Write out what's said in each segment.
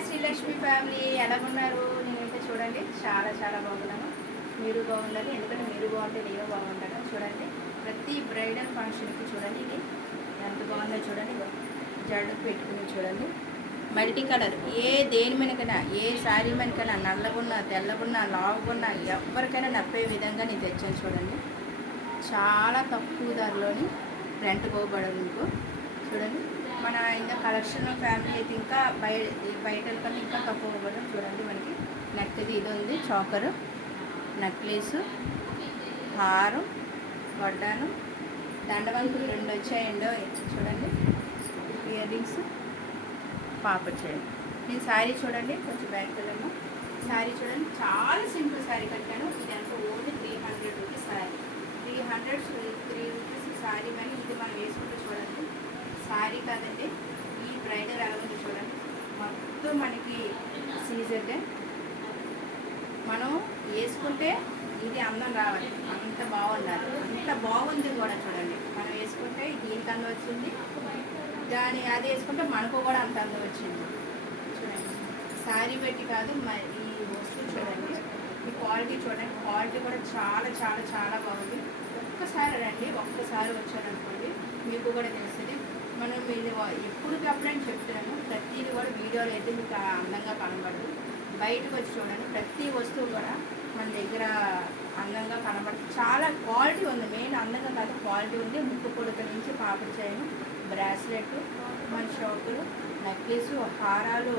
Hi Srilakshmi family, ఎలా ఉన్నారు? నేనైతే చూడండి చాలా చాలా బాగున్నాను. మీరు బాగుండాలి, ఎందుకంటే మీరు బాగుంటే నేను బాగుంటాను. చూడండి, ప్రతి బ్రైడల్ ఫంక్షన్కి చూడండి ఇది ఎంత బాగుందో చూడండి. జడకు పెట్టుకుని చూడండి, మల్టీ కలర్ దేని మీదకైనా, ఏ శారీ మీదకైనా, నల్లగున్నా తెల్లగున్నా లావుగున్నా ఎవరికైనా నప్పే విధంగా నేను తెచ్చాను. చూడండి, చాలా తక్కువ ధరలోని రెంట్ పోబడదు మీకు. చూడండి, మన ఇంకా కలెక్షన్ ఫ్యామిలీ అయితే ఇంకా బయట కన్నా ఇంకా తక్కువ పడడం. చూడండి, మనకి నెక్ది ఇది ఉంది, చోకరు, నెక్లెస్, హారం, వడ్డాను, దండవంతులు 2 వచ్చాయండి. చూడండి, ఇయర్ రింగ్స్, పాపడ్ చేయండి. నేను శారీ చూడండి, కొంచెం బ్యాక్ వెళ్ళాను. శారీ చూడండి, చాలా సింపుల్ శారీ కట్టాను. ఇది అంతా only 300 rupees sari. 3 rupees sari. కానీ ఇది మనం వేసుకుంటే చూడండి, శారీ కాదండి, ఈ బ్రైడల్ ఎలా ఉంది చూడండి. మొత్తం మనకి సీజెడ్. మనం వేసుకుంటే ఇది అందం రావాలి, అంత బాగుండాలి, అంత బాగుంది కూడా. చూడండి, మనం వేసుకుంటే దీనికి అందం వచ్చింది, అది వేసుకుంటే మనకు కూడా అంత అందం వచ్చింది. చూడండి, శారీ పెట్టి కాదు, ఈ వస్తువు చూడండి, ఈ క్వాలిటీ చూడండి. క్వాలిటీ కూడా చాలా చాలా చాలా బాగుంది. ఒక్కసారి రండి, ఒక్కసారి వచ్చారనుకోండి మీకు కూడా తెలుస్తుంది. మనం మీరు ఎప్పటికప్పుడని చెప్తున్నాను, ప్రతిదీ కూడా వీడియోలో అయితే మీకు అందంగా కనబడదు. బయటకు వచ్చి చూడండి, ప్రతి వస్తువు కూడా మన దగ్గర అందంగా కనబడుతుంది. చాలా క్వాలిటీ ఉంది, మెయిన్ అందంగా కాదు, క్వాలిటీ ఉంది. ముక్కు పొడక నుంచి పాపడి చైన్, బ్రాస్లెట్, మన షోకులు, నెక్లెస్, హారాలు,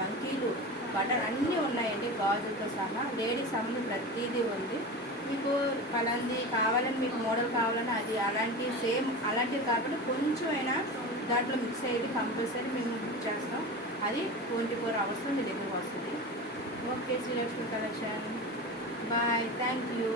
వంకీలు, బటన్ అన్నీ ఉన్నాయండి, గాజులతో సహా. లేడీస్ సంబంధం ప్రతిదీ ఉంది. మీకు అలాంటి కావాలని, మీకు మోడల్ కావాలని, అది అలాంటి సేమ్ అలాంటివి కాకుండా కొంచెం అయినా దాంట్లో మిక్స్ అయ్యేది కంపల్సరీ మేము బుక్ చేస్తాం. అది 24 అవర్స్లో మీ దగ్గరకు వస్తుంది. Okay Srilakshmi collection, bye, thank you.